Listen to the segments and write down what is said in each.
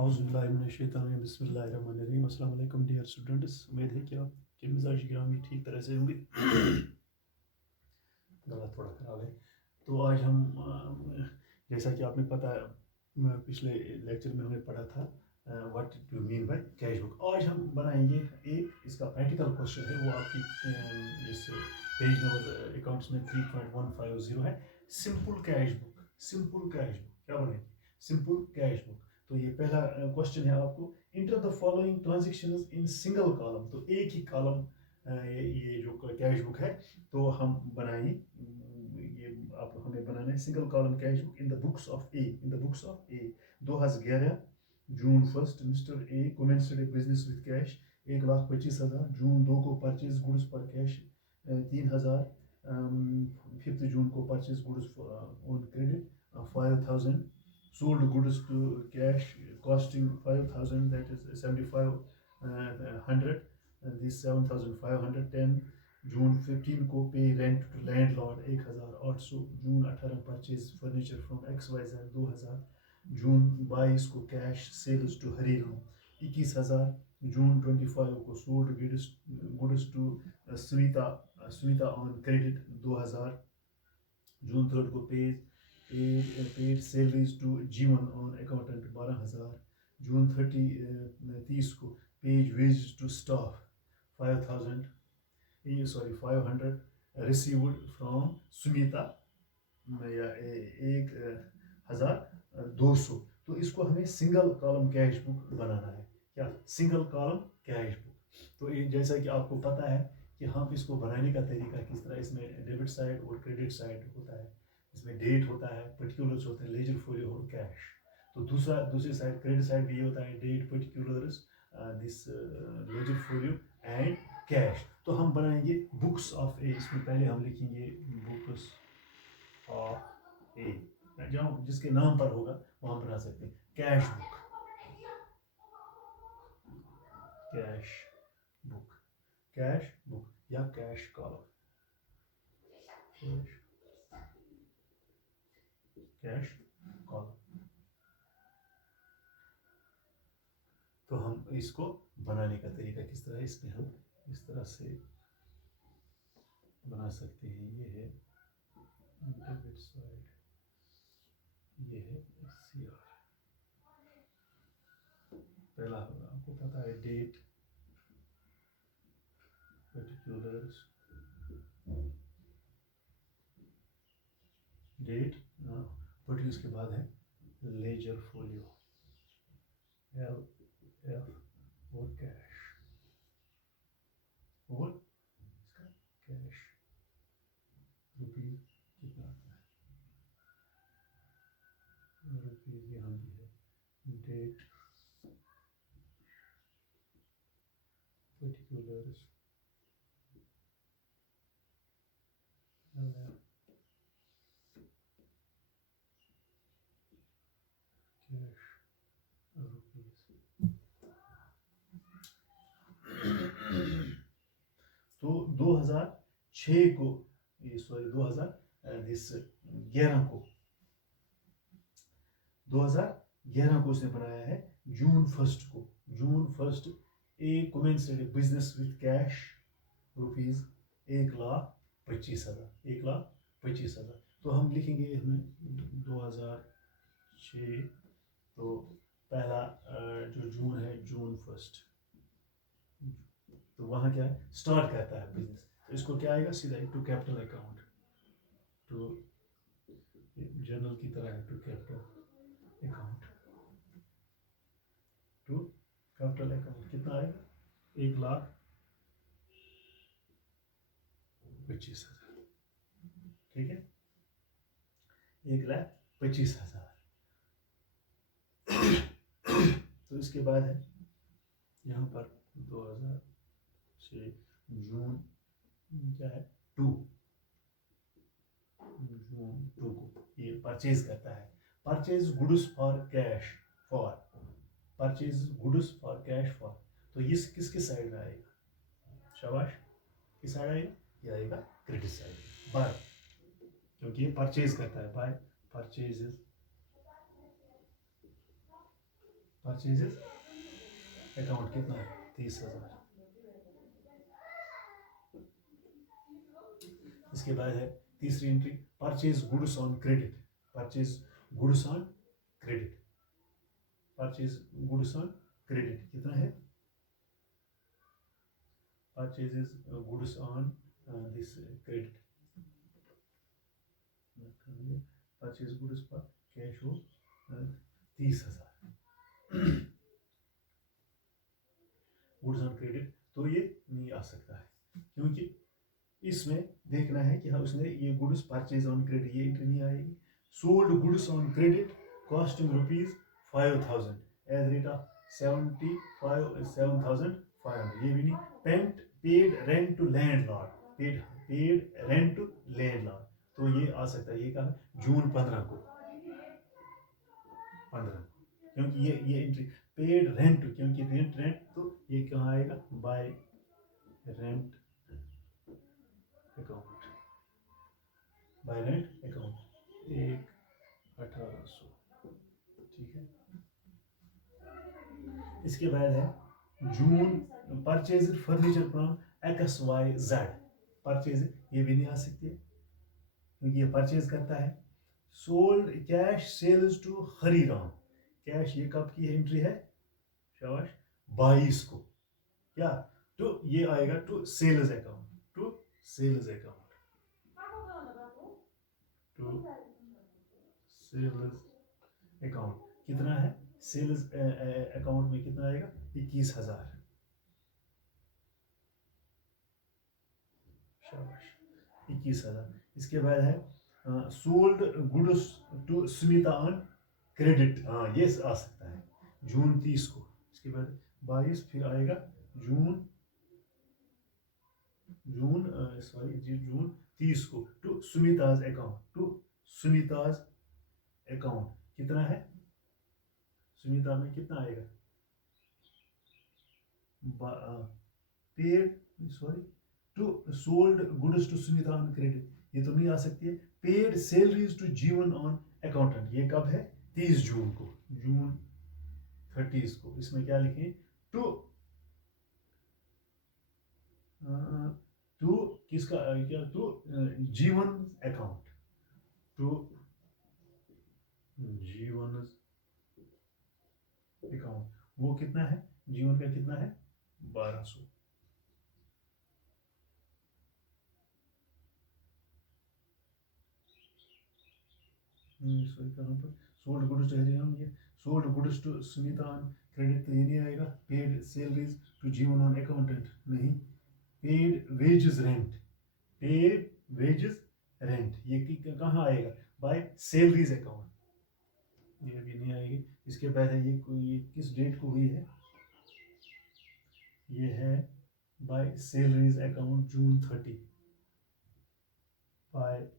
बिस्मिल्लाहिर्रहमानिर्रहीम। अस्सलाम वालेकुम डियर स्टूडेंट्स, उम्मीद है कि आपके मिजाज गिरामी ठीक तरह से होंगे। गला थोड़ा ख़राब है। तो आज हम जैसा कि आपने पता पिछले लेक्चर में हमने पढ़ा था what do mean by cash book. आज हम बनाएंगे एक इसका प्रैक्टिकल क्वेश्चन है, वो आपकी जिस पेज नंबर अकाउंट्स में 3.150 है। Simple cash book, simple cash book क्या बनेगी? Simple cash book. तो ये पहला क्वेश्चन है आपको, enter the following transactions in single column. तो एक ही कॉलम ये जो कैश बुक है तो हम बनाएंगे, ये आप हमें बनाना है single column cash book in the books of A, in the books of A. 2011 June 1 mister A commenced A business with cash 1,25,000। जून 2 को परचेज गुड्स पर कैश 3,000। 5 जून को purchase goods on credit 5,000। sold goods to cash costing 5,000, that is 7,500, and this 7,510. June 15 को pay rent to landlord 1,800। June 18 purchase furniture from XYZ 2,000। June 22 को cash sales to Hariram 21,000। June 25 को sold goods to Sunita on credit 2,000। June 3 को paid salaries to G1 on accountant 12,000। जून 30 को paid wages to staff 5,000, 500 received from Sunita या 1,200। तो इसको हमें single column cash book बनाना है। क्या? Single column cash book. तो जैसा कि आपको पता है कि हम इसको बनाने का तरीका किस तरह, इसमें डेबिट साइड और क्रेडिट साइड होता है, इसमें डेट होता है, पर्टिकुलर्स होते हैं, लेजर फोलियो और कैश। तो दूसरी साइड क्रेडिट साइड भी ये होता है, date, particulars, this ledger folio and cash. तो हम बनाएंगे बुक्स ऑफ ए। इसमें पहले हम लिखेंगे बुक्स ऑफ ए, जहाँ जिसके नाम पर होगा वहाँ बना सकते हैं cash book, cash book, cash book या कैश कॉलम, कैश कॉलम। तो हम इसको बनाने का तरीका किस तरह, इसमें हम इस तरह से बना सकते हैं। ये है डेबिट साइड, ये है CR। पहला आपको पता है डेट, पर्टिकुलर्स, डेट, पर्टिकुलर्स के बाद है लेजर फोलियो, LF, और कैश, और इसका कैश रुपीज कितना आता है, रुपीज यहाँ भी है, date, particulars, LF, cash, rupees. तो 2006 को, ये सॉरी 2011 को, 2011 को उसने बनाया है। जून 1 को, June 1 a commenced business with cash rupees 1,25,000, 1,25,000। तो हम लिखेंगे इसमें 2006। तो पहला जो जून है, जून 1, तो वहाँ क्या है, स्टार्ट करता है बिजनेस। तो इसको क्या आएगा, सीधा to capital account, to journal की तरह है, to capital account, to capital account. कितना आएगा? 1,25,000। ठीक है, 1,25,000। तो इसके बाद है यहाँ पर 2006 जून क्या है 2, जून 2 को ये परचेज करता है। Purchase goods for cash, for purchase goods for cash for. तो ये किसके साइड में आएगा? शाबाश, किस साइड आएगा? ये आएगा क्रेडिट साइड, बाय, क्योंकि ये परचेज करता है, बाय परचेजेस, परचेजेस अकाउंट कितना है 30,000। इसके बाद है तीसरी entry purchase goods on credit. Purchase goods on credit, purchase goods on credit कितना है, purchases goods on this credit, purchase goods पर कैश हो 30,000 गुड्स ऑन क्रेडिट। तो ये नहीं आ सकता है क्योंकि इसमें देखना है कि हाँ उसने ये गुड्स परचेज ऑन क्रेडिट, ये एंट्री नहीं आएगी। Sold goods on credit costing ₹5,000 at the rate of 7,500, ये भी नहीं। Paid rent to landlord, paid rent to landlord, तो ये आ सकता है। ये कहा जून 15 को, क्योंकि ये एंट्री पेड रेंट, क्योंकि रेंट तो ये कहाँ आएगा, by rent account, by rent account 1,1800, ठीक है। इसके बाद है June purchase furniture from XYZ, purchase ये भी नहीं आ सकती है क्योंकि ये परचेज करता है। Sold cash sales to Hariram, cash ये कब की एंट्री है, शाबाश 22 को, क्या तो ये आएगा to sales account, to sales account, to sales account कितना है, सेल्स अकाउंट में कितना आएगा 21,000, शाबाश 21,000। इसके बाद है sold goods to Sunita on credit, हाँ ये आ सकता है जून 30 को। इसके बाद 22 फिर आएगा जून 30 को to Sunita's account, to Sunita's account कितना है, सुनीता में कितना आएगा, paid sorry to sold goods to Sunita on credit, ये तो नहीं आ सकती है। Paid salaries to Jivan on accountant, ये कब है 30 जून को, जून 30 को। इसमें क्या लिखें, टू किसका क्या, टू जीवन अकाउंट, टू जीवन अकाउंट, वो कितना है, जीवन का कितना है 1200। सॉरी कहाँ पर, सोल्ड गुड्स टू हरियाणा, ये sold goods to Sunita on credit तो ये नहीं आएगा। Paid salaries to Jivan on accountant नहीं। Paid wages rent, paid wages rent ये कहाँ आएगा, बाय सैलरीज अकाउंट, ये भी नहीं आएगी। इसके बाद है ये किस डेट को हुई है, ये है बाय सैलरीज अकाउंट जून 30, बाय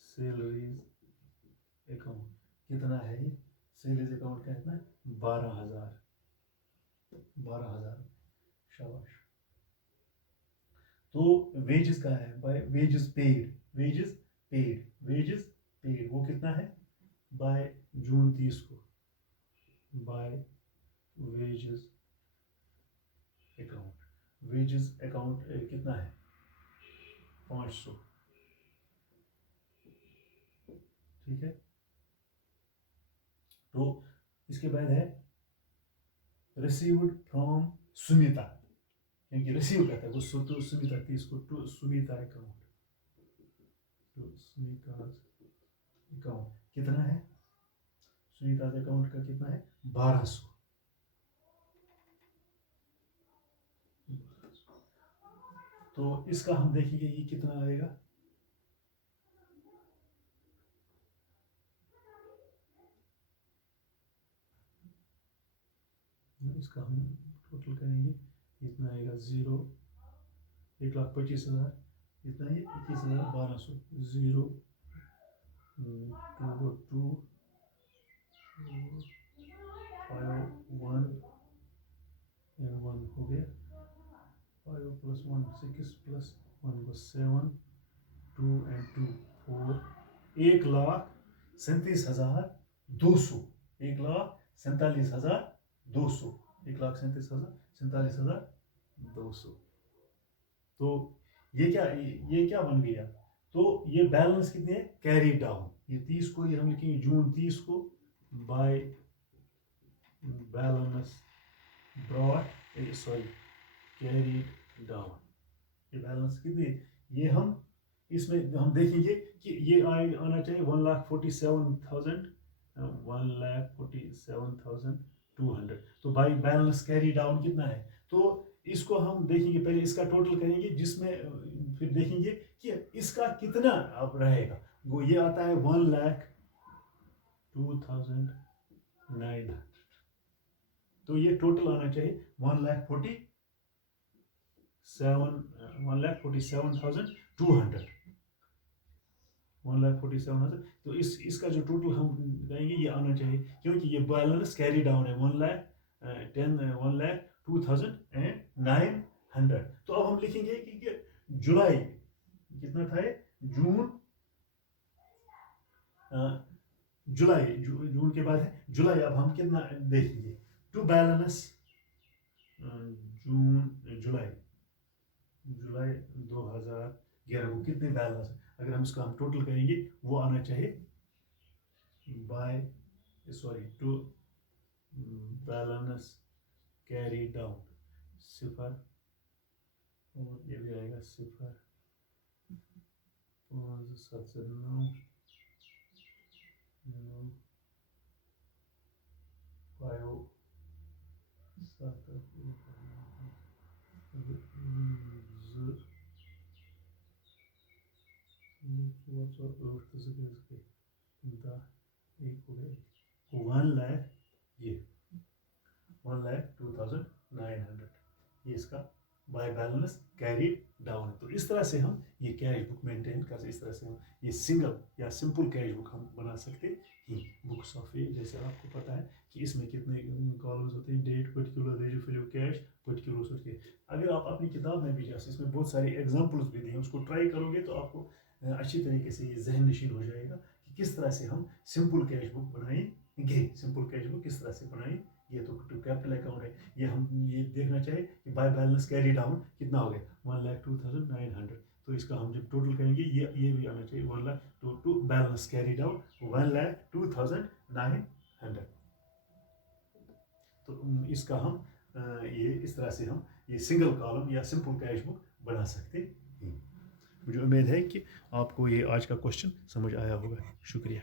सैलरीज अकाउंट कितना है, ये सैलरीज अकाउंट का कितना है 12,000, शाबाश। तो वेजेस का है by wages paid, wages paid, wages paid वो कितना है बाय जून 30 को, by wages account, wages account कितना है 500, ठीक है। तो इसके बाद है रिसीव्ड फ्रॉम सुनीता, क्योंकि रिसीव करता है वो तो सुनीता 30 को, to Sunita account, to Sunita account कितना है, सुनीता अकाउंट का कितना है 1200। तो इसका हम देखेंगे ये कितना आएगा, इसका हम टोटल करेंगे इतना आएगा 1,25,000, इतना ही 21,1200, 0 2 5 1 and 1 हो गया, 5 + 1 6 + 1 was 7, 2 and 2 4, 1,37,200, 47,200, 1,47,200। तो ये क्या बन गया? तो ये बैलेंस कितने है? Carry down. ये 30 को ये हम लिखेंगे जून 30 को by balance brought sorry carry down. ये बैलेंस कितने? ये हम इसमें हम देखेंगे कि ये आना चाहिए 1,47,200। तो बाई बैलेंस कैरी डाउन कितना है? तो इसको हम देखेंगे, पहले इसका टोटल करेंगे, जिसमें फिर देखेंगे कि इसका कितना अब रहेगा। वो ये आता है 1,02,900। तो ये टोटल आना चाहिए 1,47,200। 1,47,000। तो इसका जो टोटल हम कहेंगे ये आना चाहिए, क्योंकि ये बैलेंस कैरी डाउन है 1,02,900। तो अब हम लिखेंगे कि जुलाई कितना था ये? जून के बाद है जुलाई। अब हम कितना देखेंगे टू बैलेंस जुलाई 2011 को कितने बैलेंस है? अगर हम इसका हम टोटल करेंगे वो आना चाहिए टू बैलेंस कैरी डाउन 0, और ये भी आएगा 0, 5, 7 से 9, 5, 7, 1,02,900। ये इसका बाय बैलेंस कैरी डाउन है। तो इस तरह से हम ये कैश बुक मेंटेन कर सकते, इस तरह से हम ये सिंगल या सिंपल कैश बुक हम बना सकते हैं। बुक्स ऑफ ये जैसे आपको पता है कि इसमें कितने कॉलम्स होते हैं, डेट, पर्टिकुलर, रेजियो फिलियो कैश, पर्टिकुलर सोच के। अगर आप अपनी किताब में भी जैसे इसमें बहुत सारे एग्जांपल्स भी दिए, उसको ट्राई करोगे तो आपको अच्छी तरीके से ये जहन नशीन हो जाएगा कि किस तरह से हम सिंपल कैश बुक बनाएंगे। सिंपल कैश बुक किस तरह से बनाएं। ये तो कैपिटल अकाउंट है, ये हम ये देखना चाहिए कि बाय बैलेंस कैरी डाउन कितना हो गया 1,02,900। तो इसका हम जब टोटल करेंगे ये भी आना चाहिए 1,02,000 टू बैलेंस कैरी डाउन 1,02,900। तो इसका हम ये इस तरह से हम ये सिंगल कॉलम या सिंपल कैश बुक बना सकते हैं। मुझे उम्मीद है कि आपको ये आज का क्वेश्चन समझ आया होगा। शुक्रिया।